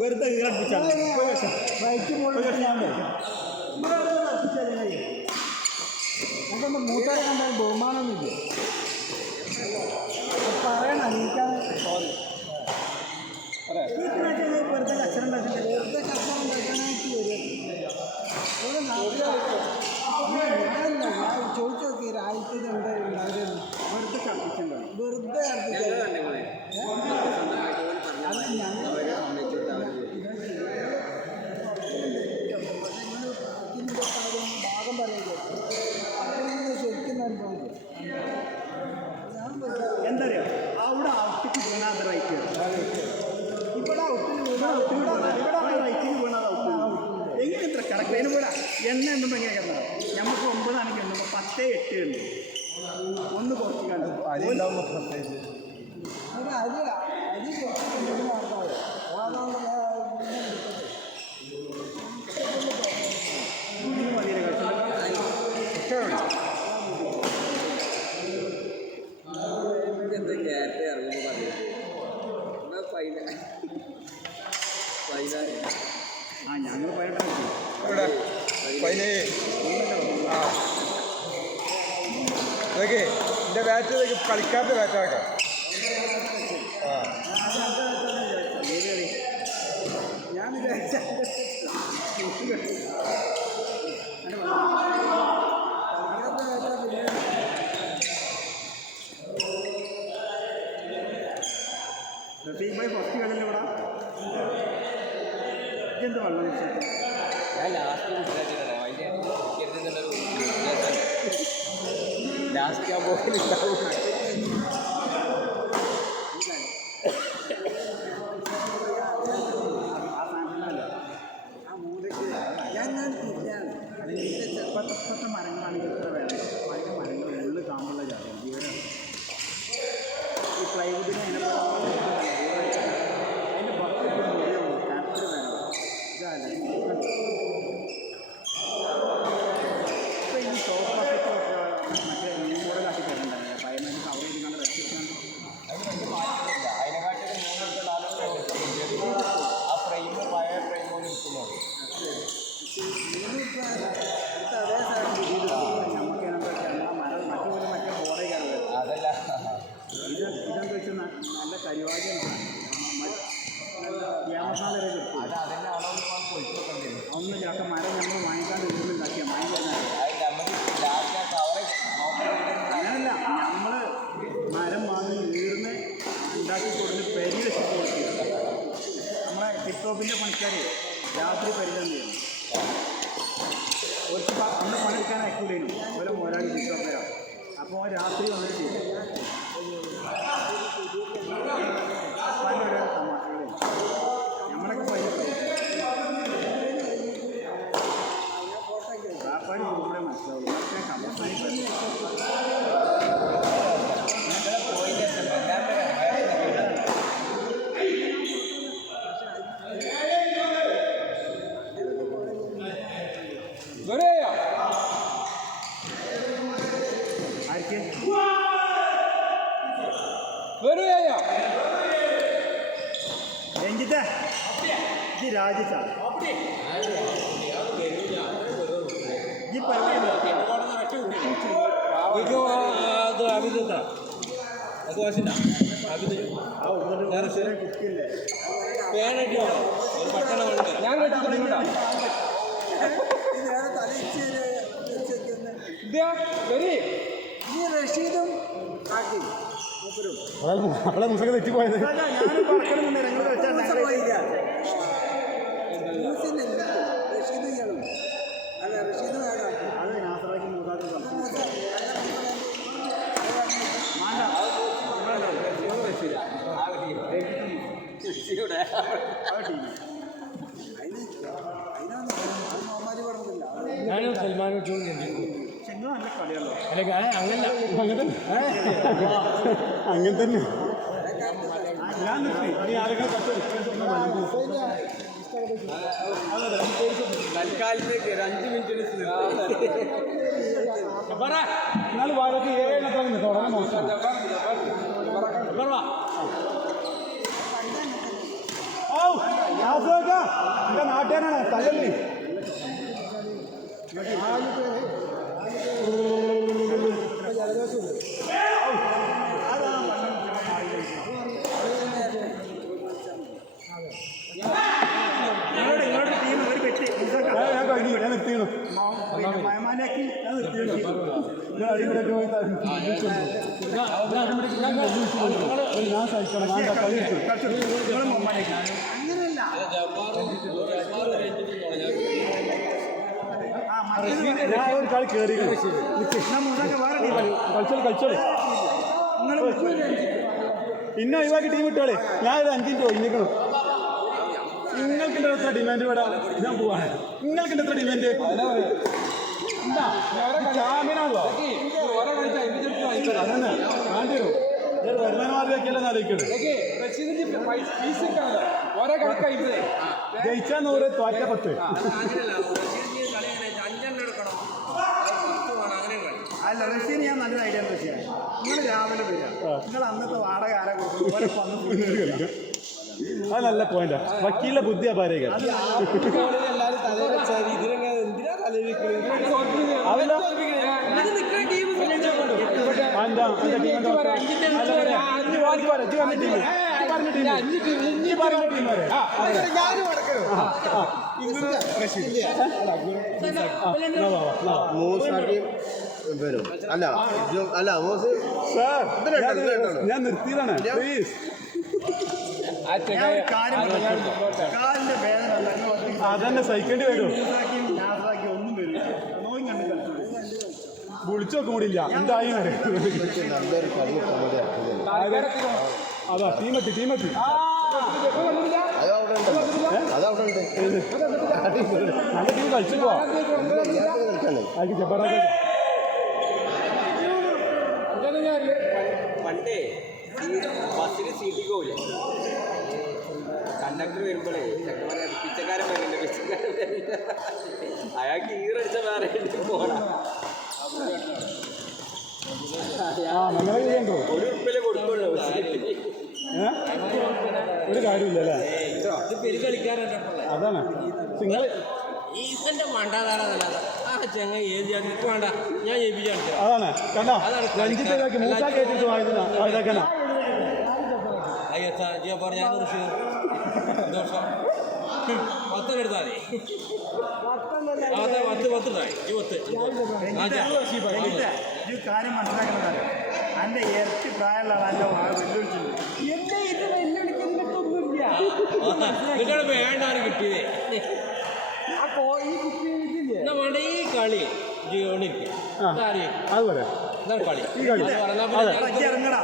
വെറുതെ നമുക്കൊന്ന് മൂത്താരെ കണ്ടാൽ ബഹുമാനമൊന്നുമില്ല പറയണം എനിക്കാണ് വെറുതെ കച്ചറ വെറുതെ കച്ചറ ഉണ്ടാക്കാനായിട്ട് വരും ഞാൻ ചോദിച്ചു നോക്കി രാജ്യത്ത് എന്താ ഉണ്ടായിരുന്നു വെറുതെ ചർപ്പിച്ചല്ലോ വെറുതെ ഭാഗം പറയുക ശരിക്കും എന്താ പറയുക അവിടെ ഔട്ടിക്ക് വീണാതെ റൈറ്റ് ഇവിടെ റൈറ്റിന് വീണാതെ ഔട്ട് എങ്ങനെ ഇത്ര കറക്റ്റ് അതിന് പോലെ എന്നുമ്പോൾ എങ്ങനെ കിടന്നത് നമുക്ക് 9 ആണെങ്കിൽ എണ്ണുമ്പോൾ 10-8 ഉണ്ട് ഒന്ന് കുറച്ച് കണ്ടു ആ ഞങ്ങൾ ഓക്കെ എൻ്റെ ബാറ്റ് കളിക്കാത്ത ബാറ്റാക്കാം ഞാൻ വിചാരിച്ച ഫസ്റ്റ് കളിയിൽ ഇവിടെ എന്ത് വെള്ളം ലാസ്റ്റ് ആ ബോളിലുണ്ടാവും ചെറുപ്പത്തെ മരങ്ങളാണെങ്കിൽ ഇത്ര വേണം പഴയ മരങ്ങൾ ഉള്ളിൽ കാമ്പുള്ള ജാതി ഈ പ്ലൈവുഡിന് അതിൻ്റെ ബക്കറ്റ് മുറിയുള്ളൂ കാപ്പിൽ വേണം ഇതല്ല ഇപ്പം ഈ സോഫ സെറ്റ് മറ്റേ ന്യൂ മോഡലാക്കി തരണ്ടാവില്ല പഴയമായിട്ട് കവർ ചെയ്ത് നല്ല റെസ്ട്രിക്ഷൻ ആ ഫ്രെയിം പഴയ ഫ്രെയിമൊന്നും നിൽക്കുന്നുള്ളൂ നമുക്ക് മരം മറ്റുപോലെ മറ്റേ ബോർഡേ കയറി അതല്ല ഇതെന്താ വെച്ചാൽ നല്ല കരിവാചാണ് വ്യാമസാല വരെ കിട്ടും ഒന്നും ചാക്ക മരം നമ്മൾ വാങ്ങിക്കാണ്ട് വീട്ടിൽ ഉണ്ടാക്കിയ അങ്ങനല്ല നമ്മൾ മരം വാങ്ങി വീടിന് ഉണ്ടാക്കി കൊടുത്ത് പെരി വെച്ച് കൊടുക്കുക നമ്മളെ ടിപ്പ് ടോപ്പിൻ്റെ പണിക്കാർ രാത്രി പരിചയം ചെയ്യണം കുറച്ച് അന്ന് പണിയെടുക്കാൻ അയക്കൂലേനും ഓരോ മുതലാളി ടിപ്പ് ടോപ്പരാണ് അപ്പോൾ രാത്രി വന്നിട്ട് ചെയ്യും പലൊരു തമാശകളും നമ്മളൊക്കെ വ്യാപാരി കൂടെ മനസ്സിലാവും പക്ഷേ കമ്പനി രഞ്ജിത്ത് ഇത് രാജിച്ചാണ് ഈ പരിപാടി റഷീദും അവളെ മുസൊക്കെ തെറ്റിപ്പോയത് ഞാനും സൽമാനും അങ്ങനെ തന്നെ തൽക്കാലത്തേക്ക് 5 മിനിറ്റിന് എന്നാലും വാഴക്ക് 7 തുടങ്ങാൻ മോശം എന്റെ നാട്ടുകാരാണ് തലല്ലേ ഞാൻ നിർത്തിയിരുന്നു മയമാനാക്കി ഞാൻ നിർത്തിയിരുന്നു ഞാൻ സഹിക്കണം ഞാൻ കളി ഞാൻ ഒരു കളി കയറി കളിച്ചോളി ഇന്ന ഒഴിവാക്കി ടീം ഇട്ടോളെ ഞാൻ ഒരു 5 മിനിറ്റ് ഒഴിഞ്ഞിക്കണം നിങ്ങൾക്ക് എത്ര ഡിമാൻഡ് ഇവിടെ ഞാൻ പോവാണ് നിങ്ങൾക്ക് എത്ര ഡിമാൻഡ് എന്താ ചാമ്പ്യനാണല്ലോ അതന്നെ വേണ്ടി വരും വരുമാന മാർഗ്ഗമൊക്കെയല്ലേ ആലോചിക്കുന്നത് ജയിച്ചാ 100 തോറ്റ 10 അല്ല റഷ്യന് ഞാൻ നല്ലൊരു ഐഡിയ റഷ്യ നിങ്ങൾ രാവിലെ വരിക നിങ്ങൾ അന്നത്തെ വാടക ആരെ കൊടുക്കും അത് നല്ല പോയിന്റാ വക്കീലിന്റെ ബുദ്ധിയാ ഭാര്യ വരും അല്ല അല്ല ഞാൻ നിർത്തിയതാണ് പ്ലീസ് കാലിന്റെ വേദന അതന്നെ സഹിക്കേണ്ടി വരും ഒന്നും വരില്ല നോയും കണ്ട് കളിച്ചു വിളിച്ചു നോക്കും കൂടി ഇല്ല എന്തായി നല്ലൊരു കളി അതാ ടീമെത്തി അതവിടെ ഉണ്ട് നല്ല ടീം കളിച്ചു പോവാ അതിന് ജബറാക്ക് പണ്ടേ ബസ്സിന് സീറ്റിൽ പോവില്ല കണ്ടക്ടർ വരുമ്പോഴേ ചെക്കന്മാരെ പിച്ചക്കാരൻ വരുന്നുണ്ട് പിച്ചക്കാരൻ വരില്ല അയാൾക്ക് ഈറടിച്ച വേറെ പോകണം ഒരു ഉറുപ്പിലേ കൊടുക്കുള്ളൂ ഒരു കാര്യമില്ല അല്ലേ ഇത് പെരു കളിക്കാരല്ല അതാണ് നിങ്ങൾ ഈസന്റെ മണ്ടാതാണെന്നല്ല ആ ചെങ്ങ ഏത് ജാതിക്ക് വേണ്ട ഞാൻ ഏൽപ്പിച്ചു അതാണ് കണ്ടോ രഞ്ജിത്തേക്ക് മൂസാ കയറ്റിട്ട് വായതാക്കണ അയ്യോ പറഞ്ഞ ദോഷം 10 എടുത്താൽ മതി 10 ഈ കാര്യം മനസ്സിലാക്കുന്നതാണ് എൻ്റെ ഇരട്ടി പ്രായമുള്ള ആളെ വെല്ലുവിളിച്ചിട്ടുണ്ട് നിങ്ങൾ വേണ്ടാണ് കിട്ടിയതേ വേണ്ട ഈ കളി അത് പറയാം ഇതാണ് കളി ഈ കളി ഇറങ്ങടാ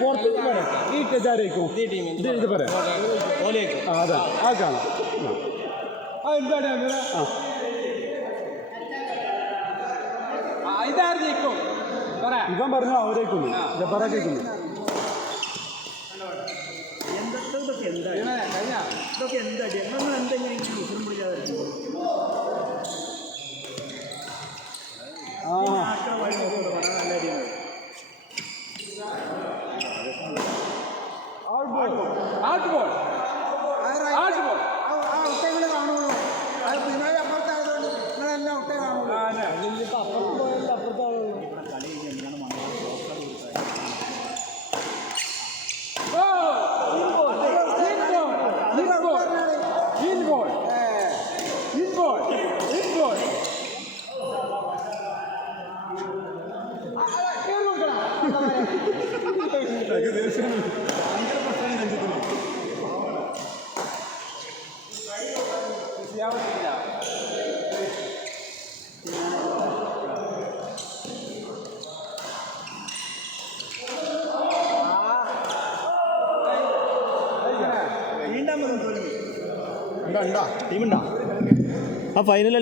പുറത്ത് ഈ തെറ്റാരേക്കും ഇത് പറയാം അതെ ആ കാണാം എന്താണ് ഇതാര് ജയിക്കും ഇവൻ പറഞ്ഞു അവരേക്കുന്നു ജബറാക്കേക്കുന്നു ഇതൊക്കെ എന്താ നമ്മൾ എന്തെങ്കിലും മുസ്ലിം പിടിക്കാതെ വഴി നോക്കുന്നത് വളരെ നല്ല അടിയാണ് ഒട്ടകള് കാണുള്ളൂ അത് പിന്നാലെ അപ്പുറത്തായതുകൊണ്ട് നിങ്ങളെല്ലാം ഒട്ട കാണുള്ളൂ അപ്പുറത്ത് പോയല്ലോ അപ്പുറത്താണുള്ളൂ കളി എങ്ങനെയാണ് ടീമുണ്ടാ ആ ഫൈനൽ